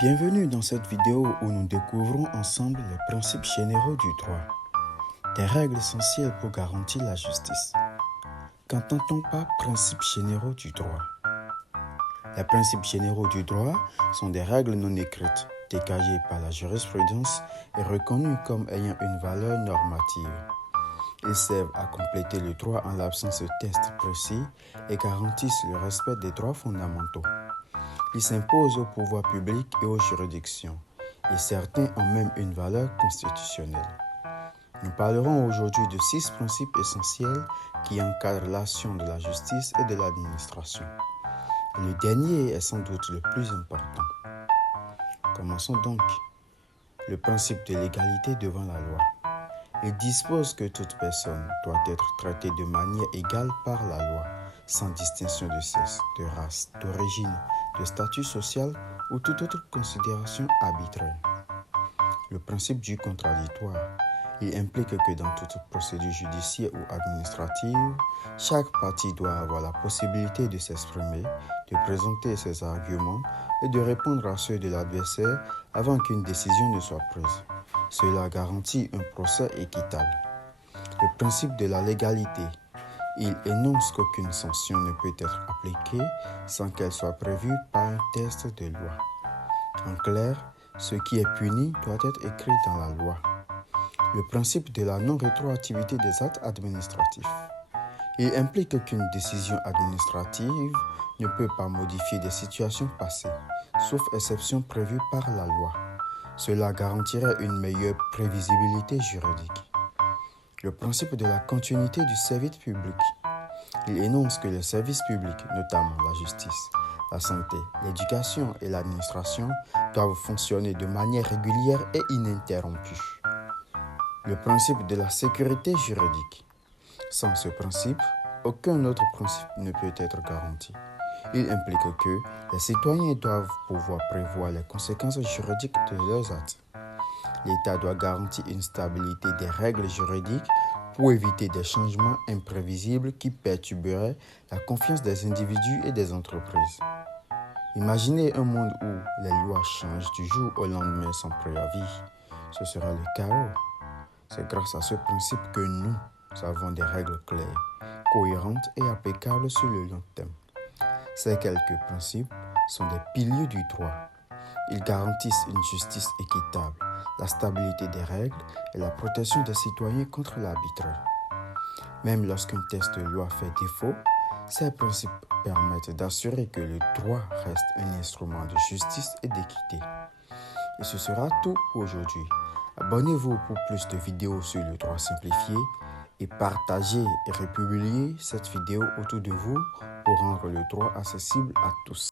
Bienvenue dans cette vidéo où nous découvrons ensemble les principes généraux du droit, des règles essentielles pour garantir la justice. Qu'entend-on par principes généraux du droit? Les principes généraux du droit sont des règles non écrites, dégagées par la jurisprudence et reconnues comme ayant une valeur normative. Ils servent à compléter le droit en l'absence de tests précis et garantissent le respect des droits fondamentaux. Ils s'imposent au pouvoir public et aux juridictions, et certains ont même une valeur constitutionnelle. Nous parlerons aujourd'hui de 6 principes essentiels qui encadrent l'action de la justice et de l'administration. Le dernier est sans doute le plus important. Commençons donc. Le principe de l'égalité devant la loi. Il dispose que toute personne doit être traitée de manière égale par la loi, sans distinction de sexe, de race, d'origine, de statut social ou toute autre considération arbitraire. Le principe du contradictoire. Il implique que dans toute procédure judiciaire ou administrative, chaque partie doit avoir la possibilité de s'exprimer, de présenter ses arguments et de répondre à ceux de l'adversaire avant qu'une décision ne soit prise. Cela garantit un procès équitable. Le principe de la légalité. Il énonce qu'aucune sanction ne peut être appliquée sans qu'elle soit prévue par un texte de loi. En clair, ce qui est puni doit être écrit dans la loi. Le principe de la non-rétroactivité des actes administratifs. Il implique qu'une décision administrative ne peut pas modifier des situations passées, sauf exception prévue par la loi. Cela garantirait une meilleure prévisibilité juridique. Le principe de la continuité du service public. Il énonce que les services publics, notamment la justice, la santé, l'éducation et l'administration, doivent fonctionner de manière régulière et ininterrompue. Le principe de la sécurité juridique. Sans ce principe, aucun autre principe ne peut être garanti. Il implique que les citoyens doivent pouvoir prévoir les conséquences juridiques de leurs actes. L'État doit garantir une stabilité des règles juridiques pour éviter des changements imprévisibles qui perturberaient la confiance des individus et des entreprises. Imaginez un monde où les lois changent du jour au lendemain sans préavis. Ce sera le chaos. C'est grâce à ce principe que nous avons des règles claires, cohérentes et applicables sur le long terme. Ces quelques principes sont des piliers du droit. Ils garantissent une justice équitable, la stabilité des règles et la protection des citoyens contre l'arbitraire. Même lorsqu'un texte de loi fait défaut, ces principes permettent d'assurer que le droit reste un instrument de justice et d'équité. Et ce sera tout pour aujourd'hui. Abonnez-vous pour plus de vidéos sur le droit simplifié et partagez et republiez cette vidéo autour de vous pour rendre le droit accessible à tous.